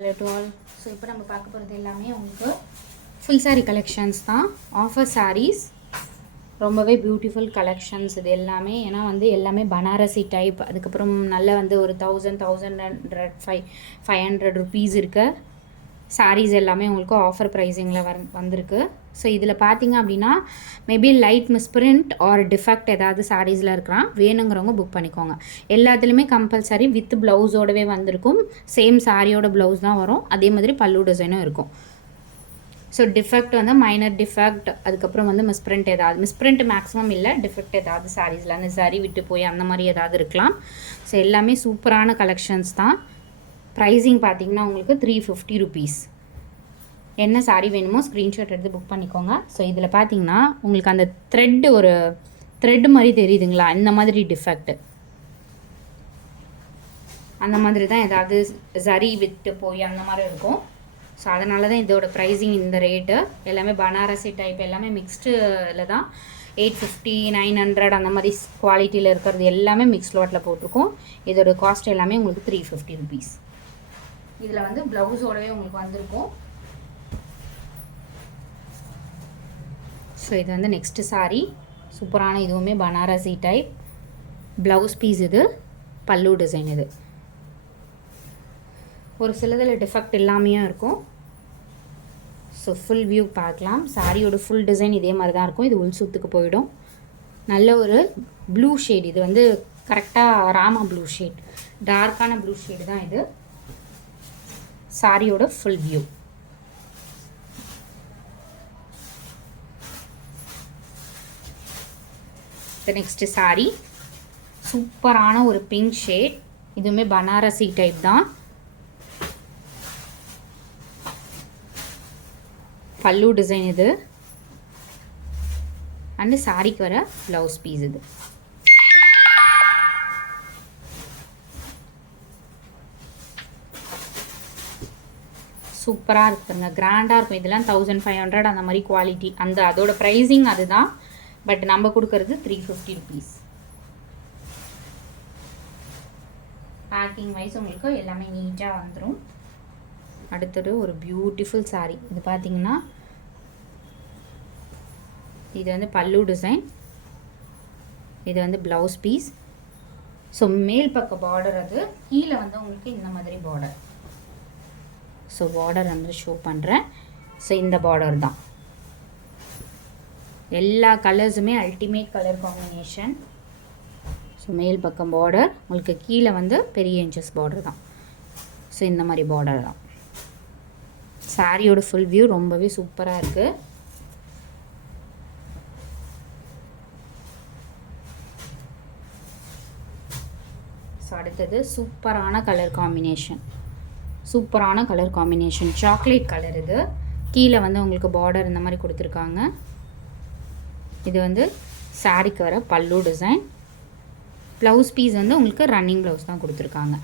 Hello to all. So இப்போ நம்ம பார்க்க போகிறது எல்லாமே உங்களுக்கு ஃபுல் சாரீ கலெக்ஷன்ஸ் தான். ஆஃபர் சாரீஸ் ரொம்பவே பியூட்டிஃபுல் கலெக்ஷன்ஸ் இது எல்லாமே. ஏன்னா வந்து எல்லாமே பனாரசி டைப், அதுக்கப்புறம் நல்ல வந்து ஒரு 1,500 ருபீஸ் இருக்க சாரீஸ் எல்லாமே உங்களுக்கு ஆஃபர் ப்ரைஸிங்கில் வந்திருக்கு. ஸோ இதில் பார்த்தீங்க அப்படின்னா maybe light misprint or defect ஏதாவது சாரீஸில் இருக்கிறான் வேணுங்கிறவங்க புக் பண்ணிக்கோங்க. எல்லாத்துலேயுமே கம்பல்சரி வித் ப்ளவுஸோடவே வந்திருக்கும். சேம் சாரியோட ப்ளவுஸ் தான் வரும். அதே மாதிரி பல்லு டிசைனும் இருக்கும். ஸோ டிஃபெக்ட் வந்து மைனர் டிஃபெக்ட், அதுக்கப்புறம் வந்து மிஸ்பிரிண்ட் ஏதாவது, மிஸ்பிரிண்ட் மேக்ஸிமம் இல்லை, டிஃபெக்ட் ஏதாவது சாரீஸில் அந்த சாரீ விட்டு போய் அந்த மாதிரி ஏதாவது இருக்கலாம். ஸோ எல்லாமே சூப்பரான கலெக்ஷன்ஸ் தான். ப்ரைஸிங் பார்த்தீங்கன்னா உங்களுக்கு 350 ருபீஸ். என்ன சாரீ வேணுமோ ஸ்க்ரீன்ஷாட் எடுத்து புக் பண்ணிக்கோங்க. ஸோ இதில் பார்த்தீங்கன்னா உங்களுக்கு அந்த த்ரெட்டு ஒரு த்ரெட்டு மாதிரி தெரியுதுங்களா, இந்த மாதிரி டிஃபெக்ட் அந்த மாதிரி தான் ஏதாவது சரி விட்டு போய் அந்த மாதிரி இருக்கும். ஸோ அதனால தான் இதோட ப்ரைஸிங் இந்த ரேட்டு. எல்லாமே பனாரசி டைப், எல்லாமே மிக்ஸ்டில் தான். 850 900 அந்த மாதிரி குவாலிட்டியில் இருக்கிறது எல்லாமே மிக்ஸ் லாட்டில் போட்டிருக்கோம். இதோட காஸ்ட் எல்லாமே உங்களுக்கு 350 ருபீஸ். இதில் வந்து ப்ளவுஸோடவே உங்களுக்கு வந்திருக்கும். ஸோ இது வந்து நெக்ஸ்ட்டு சாரீ, சூப்பரான இதுவுமே பனாரசி டைப். ப்ளவுஸ் பீஸ் இது, பல்லு டிசைன் இது. ஒரு சிலதில் டிஃபெக்ட் இல்லாமையும் இருக்கும். ஸோ ஃபுல் வியூ பார்க்கலாம். சாரியோட ஃபுல் டிசைன் இதே மாதிரி தான் இருக்கும். இது உள் சுத்துக்கு போயிடும். நல்ல ஒரு ப்ளூ ஷேட், இது வந்து கரெக்டாக ராமா ப்ளூ ஷேட், டார்க்கான ப்ளூ ஷேடு தான் இது. சாரியோட ஃபுல் வியூ. நெக்ஸ்ட் சாரி சூப்பரான ஒரு பிங்க் ஷேட், இதுவுமே பனாரசி டைப் தான். பல்லு டிசைன் இது அண்ட் சாரிக்கு வர ப்ளவுஸ் பீஸ் இது. சூப்பராக இருக்குங்க, கிராண்டாக இருக்கும். இதெல்லாம் 1500 அந்த மாதிரி குவாலிட்டி, அந்த அதோட ப்ரைஸிங் அதுதான். பட் நம்ம கொடுக்கறது 350 ருபீஸ். பேக்கிங் வைஸ் உங்களுக்கு எல்லாமே நீட்டாக வந்துடும். அடுத்தது ஒரு பியூட்டிஃபுல் சாரீ. இது பார்த்தீங்கன்னா இது வந்து பல்லு டிசைன், இது வந்து ப்ளவுஸ் பீஸ். ஸோ மேல் பக்க பார்டர், அது கீழே வந்து உங்களுக்கு இந்த மாதிரி பார்டர். ஸோ பார்டர் வந்து ஷோ பண்ணுறேன். ஸோ இந்த பார்டர் தான். எல்லா கலர்ஸுமே ultimate colour combination. So male பக்கம் பார்டர், உங்களுக்கு கீழே வந்து பெரிய இன்ச்சஸ் பார்டர் தான். ஸோ இந்த மாதிரி பார்டர் தான். சாரியோட ஃபுல் வியூ ரொம்பவே சூப்பராக இருக்குது. ஸோ அடுத்தது சூப்பரான கலர் காம்பினேஷன், சூப்பரான கலர் காம்பினேஷன் சாக்லேட் கலர். இது கீழே வந்து உங்களுக்கு பார்டர் இந்த மாதிரி கொடுத்துருக்காங்க. இது வந்து சாரிக்கு வர பல்லு டிசைன். ப்ளவுஸ் பீஸ் வந்து உங்களுக்கு ரன்னிங் ப்ளவுஸ் தான் கொடுத்துருக்காங்க.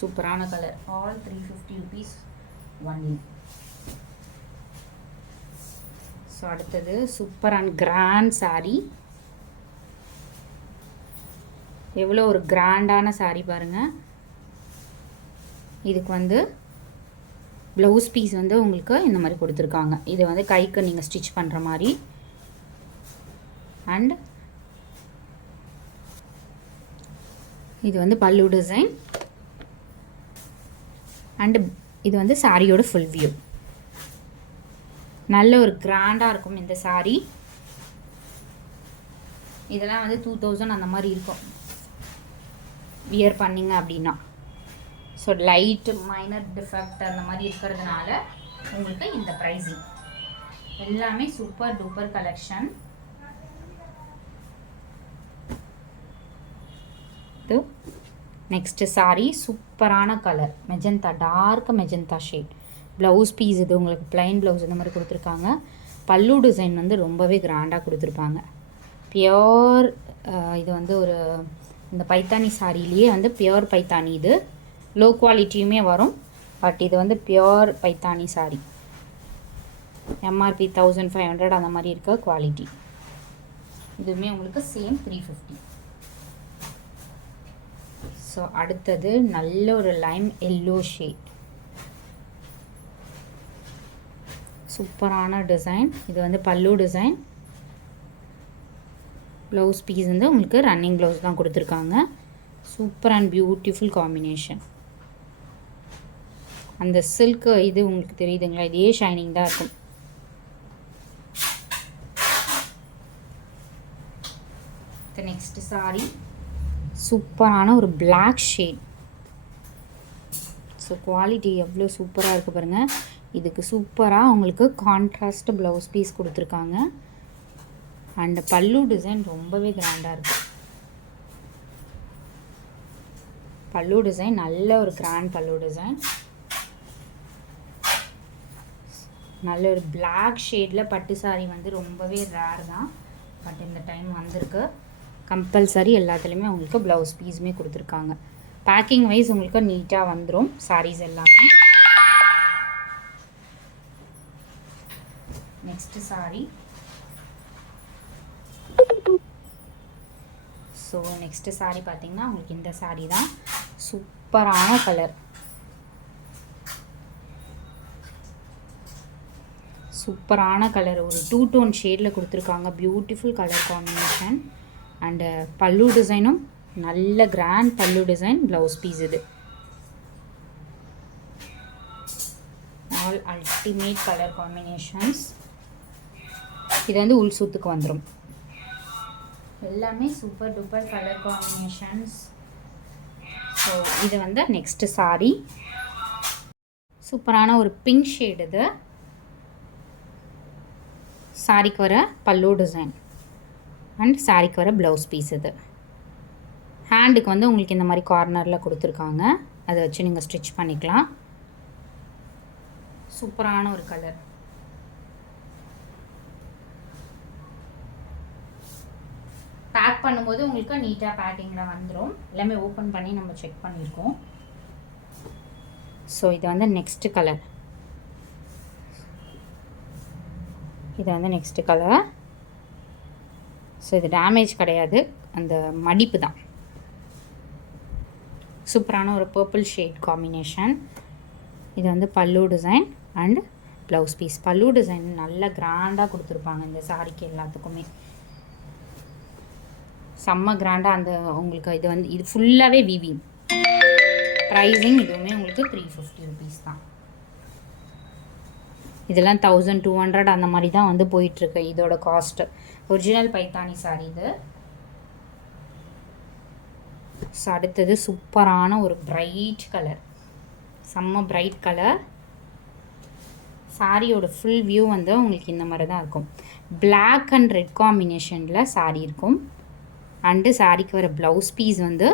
சூப்பரான colour. All 350 rupees only. So அடுத்தது சூப்பர் அண்ட் கிராண்ட் சாரீ. எவ்வளோ ஒரு கிராண்டான சாரீ பாருங்கள். இதுக்கு வந்து ப்ளவுஸ் பீஸ் வந்து உங்களுக்கு இந்த மாதிரி கொடுத்துருக்காங்க. இது வந்து கைக்கு நீங்கள் ஸ்டிச் பண்ணுற மாதிரி. அண்ட் இது வந்து பல்லு டிசைன். அண்டு இது வந்து சாரியோட ஃபுல் வியூ. நல்ல ஒரு கிராண்டாக இருக்கும் இந்த சாரீ. இதெல்லாம் வந்து 2000 அந்த மாதிரி இருக்கும் வியர் பண்ணிங்க அப்படின்னா. ஸோ லைட் மைனர் டிஃபெக்ட் அந்த மாதிரி இருக்கிறதுனால உங்களுக்கு இந்த ப்ரைஸிங். எல்லாமே சூப்பர் டூப்பர் கலெக்ஷன். இது நெக்ஸ்ட்டு சாரீ சூப்பரான colour magenta, dark magenta shade. Blouse piece இது உங்களுக்கு ப்ளைன் ப்ளவுஸ் இந்த மாதிரி கொடுத்துருக்காங்க. பல்லு டிசைன் வந்து ரொம்பவே கிராண்டாக கொடுத்துருப்பாங்க. பியோர் இது வந்து ஒரு இந்த பைத்தானி சாரிலேயே வந்து பியோர் பைத்தானி. இது லோ குவாலிட்டியுமே வரும், பட் இது வந்து பியோர் பைத்தானி சாரீ. எம்ஆர்பி 1500 அந்த மாதிரி இருக்க குவாலிட்டி. இதுவுமே உங்களுக்கு சேம் 350. ஸோ அடுத்தது நல்ல ஒரு லைம் எல்லோ ஷேட், சூப்பரான டிசைன். இது வந்து பல்லு டிசைன். ப்ளவுஸ் பீஸ் வந்து உங்களுக்கு ரன்னிங் ப்ளவுஸ் தான் கொடுத்துருக்காங்க. Super and beautiful combination. அந்த சில்க்கு இது உங்களுக்கு தெரியுதுங்களா, இதே ஷைனிங் தான் இருக்கும். நெக்ஸ்ட் சாரி சூப்பரான ஒரு பிளாக் ஷேட். ஸோ குவாலிட்டி எவ்வளோ சூப்பராக இருக்குது பாருங்கள். இதுக்கு சூப்பராக உங்களுக்கு கான்ட்ராஸ்ட் ப்ளவுஸ் பீஸ் கொடுத்துருக்காங்க. அண்ட் பல்லு டிசைன் ரொம்பவே கிராண்டாக இருக்குது. பல்லு டிசைன் நல்ல ஒரு கிராண்ட் பல்லு டிசைன். நல்ல ஒரு பிளாக் ஷேடில் பட்டு சாரி வந்து ரொம்பவே ரேர் தான், பட் இந்த டைம் வந்திருக்கு. கம்பல்சரி எல்லாத்துலேயுமே உங்களுக்கு ப்ளவுஸ் பீஸுமே கொடுத்துருக்காங்க. பேக்கிங் வைஸ் உங்களுக்கு நீட்டாக வந்துடும் சாரீஸ் எல்லாமே. Next sorry. So next sorry பார்த்தீங்கன்னா உங்களுக்கு இந்த சாரி தான். சூப்பரான கலர், சூப்பரான கலர். ஒரு 2 டோன் ஷேடில் கொடுத்துருக்காங்க. Beautiful colour combination. அண்டு பல்லு டிசைனும் நல்ல கிராண்ட் பல்லு டிசைன். ப்ளவுஸ் பீஸ் இது ஆல் அல்டிமேட் கலர் காம்பினேஷன்ஸ். இது வந்து உள் சூத்துக்கு வந்துடும். எல்லாமே super duper colour combinations. So இது வந்து நெக்ஸ்ட்டு சாரி. சூப்பரான ஒரு பிங்க் ஷேட். இது சாரிக்கு வர பல்லு டிசைன் அண்ட் சாரிக்கு வர ப்ளவுஸ் பீஸ். இது ஹேண்டுக்கு வந்து உங்களுக்கு இந்த மாதிரி கார்னரில் கொடுத்துருக்காங்க. அதை வச்சு நீங்கள் ஸ்டிச் பண்ணிக்கலாம். சூப்பரான ஒரு கலர். பேக் பண்ணும்போது உங்களுக்கு நீட்டாக பேக்கிங்கில் வந்துடும். எல்லாமே ஓப்பன் பண்ணி நம்ம செக் பண்ணியிருக்கோம். ஸோ இது வந்து நெக்ஸ்ட்டு கலர். இது வந்து நெக்ஸ்ட்டு கலர். ஸோ இது டேமேஜ் கிடையாது, அந்த மடிப்பு தான். சூப்பரான ஒரு பர்பிள் ஷேட் காம்பினேஷன். இது வந்து பல்லு டிசைன் அண்ட் ப்ளவுஸ் பீஸ். பல்லு டிசைன் நல்லா கிராண்டாக கொடுத்துருப்பாங்க இந்த சாரிக்கு எல்லாத்துக்குமே. செம்ம கிராண்டாக அந்த உங்களுக்கு இது வந்து இது ஃபுல்லாகவே வீவிங். ப்ரைஸிங் இதுவுமே உங்களுக்கு 350 ருபீஸ் தான். இதெல்லாம் 1200 அந்த மாதிரி தான் வந்து போயிட்டுருக்கு இதோட காஸ்ட்டு. ஒரிஜினல் பைத்தானி சாரி இது. ஸோ அடுத்தது சூப்பரான ஒரு பிரைட் கலர், செம்ம பிரைட் கலர். சாரியோட ஃபுல் வியூ வந்து உங்களுக்கு இந்த மாதிரி தான் இருக்கும். பிளாக் அண்ட் ரெட் காம்பினேஷனில் சாரி இருக்கும். அண்டு சாரிக்கு வர ப்ளவுஸ் பீஸ் வந்து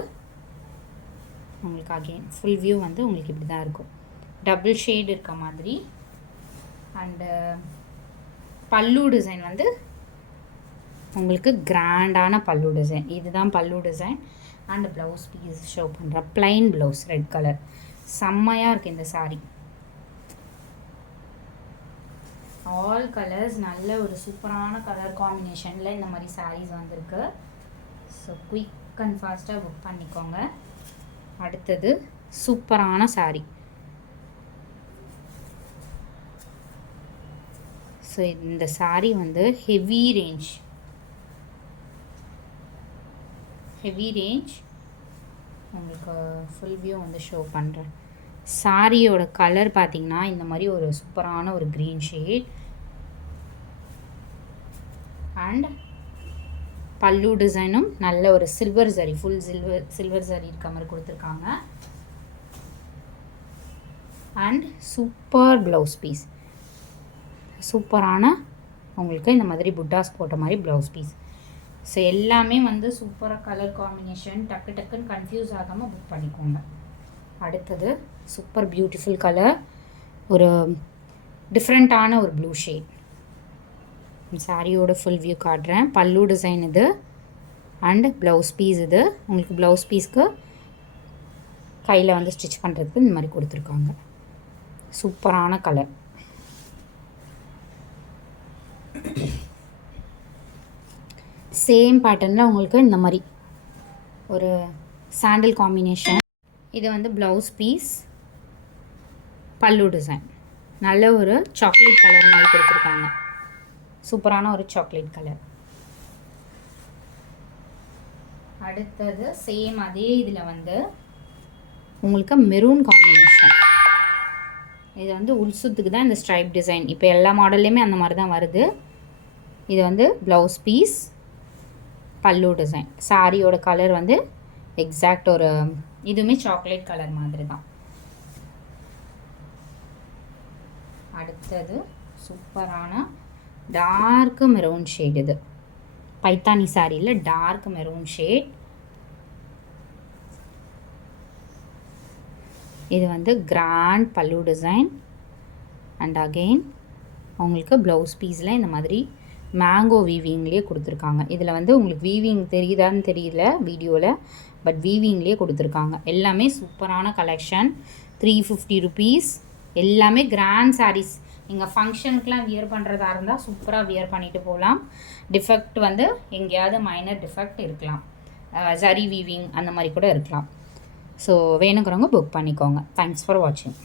உங்களுக்கு அகெயின் ஃபுல் வியூ வந்து உங்களுக்கு இப்படி தான் இருக்கும். டபுள் ஷேட் இருக்க மாதிரி. அண்டு பல்லு டிசைன் வந்து உங்களுக்கு கிராண்டான பல்லு டிசைன். இதுதான் pallu design. And blouse piece show பண்ணுற ப்ளைன் ப்ளவுஸ் ரெட் கலர். செம்மையாக இருக்குது இந்த சாரீ. ஆல் கலர்ஸ் நல்ல ஒரு சூப்பரான கலர் காம்பினேஷனில் இந்த மாதிரி சாரீஸ் வந்திருக்கு. ஸோ குயிக் அண்ட் ஃபாஸ்ட்டாக புக் பண்ணிக்கோங்க. அடுத்தது சூப்பரான சாரீ. ஸோ இந்த சாரீ வந்து ஹெவி ரேஞ்ச் உங்களுக்கு ஃபுல் வியூ வந்து ஷோ பண்ணுறேன். சாரியோட கலர் பார்த்திங்கன்னா இந்த மாதிரி ஒரு சூப்பரான ஒரு க்ரீன் ஷேட். அண்ட் பல்லு டிசைனும் நல்ல ஒரு சில்வர் சரி, ஃபுல் சில்வர் சரி இருக்க மாதிரி கொடுத்துருக்காங்க. And super blouse piece. சூப்பரான உங்களுக்கு இந்த மாதிரி புட்டாஸ் போட்ட மாதிரி ப்ளவுஸ் பீஸ். ஸோ எல்லாமே வந்து சூப்பராக கலர் காம்பினேஷன். டக்கு டக்குன்னு கன்ஃபியூஸ் ஆகாமல் புக் பண்ணிக்கோங்க. அடுத்தது சூப்பர் பியூட்டிஃபுல் கலர், ஒரு டிஃப்ரெண்ட்டான ஒரு ப்ளூ ஷேட். சாரியோட ஃபுல் வியூ காட்டுறேன். பல்லு டிசைன் இது அண்ட் ப்ளவுஸ் பீஸ் இது. உங்களுக்கு ப்ளவுஸ் பீஸ்க்கு கையில் வந்து ஸ்டிச் பண்ணுறதுக்கு இந்த மாதிரி கொடுத்துருக்காங்க. சூப்பரான கலர். சேம் பேட்டர்னில் உங்களுக்கு இந்த மாதிரி ஒரு சாண்டில் காம்பினேஷன். இது வந்து ப்ளவுஸ் பீஸ், பல்லு டிசைன். நல்ல ஒரு சாக்லேட் கலர் மாதிரி கொடுத்துருக்காங்க. சூப்பரான ஒரு சாக்லேட் கலர். அடுத்தது சேம் அதே இதில் வந்து உங்களுக்கு மெரூன் காம்பினேஷன். இது வந்து உள்சுத்துக்கு தான் இந்த ஸ்ட்ரைப் டிசைன். இப்போ எல்லா மாடல்லையுமே அந்த மாதிரி தான் வருது. இது வந்து ப்ளவுஸ் பீஸ், பல்லு டிசைன். சாரியோட கலர் வந்து எக்ஸாக்ட் ஒரு இதுவுமே சாக்லேட் கலர் மாதிரி தான். அடுத்தது சூப்பரான டார்க் மெரூன் ஷேட். இது பைத்தானி சாரியில் டார்க் மெரூன் ஷேட். இது வந்து கிராண்ட் பல்லு டிசைன். அண்ட் அகெயின் அவங்களுக்கு ப்ளவுஸ் பீஸில் இந்த மாதிரி மேங்கோ வீவிங்லேயே கொடுத்துருக்காங்க. இதில் வந்து உங்களுக்கு வீவிங் தெரியுதான்னு தெரியல வீடியோவில், பட் வீவிங்லேயே கொடுத்துருக்காங்க. எல்லாமே சூப்பரான கலெக்ஷன். 350 ருபீஸ். எல்லாமே கிராண்ட் சாரீஸ். நீங்கள் ஃபங்க்ஷனுக்குலாம் வியர் பண்ணுறதா இருந்தால் சூப்பராக வியர் பண்ணிட்டு போகலாம். டிஃபெக்ட் வந்து எங்கேயாவது மைனர் டிஃபெக்ட் இருக்கலாம், ஜரி வீவிங் அந்த மாதிரி கூட இருக்கலாம். ஸோ வேணுங்கிறவங்க புக் பண்ணிக்கோங்க. தேங்க்ஸ் ஃபார் வாட்சிங்.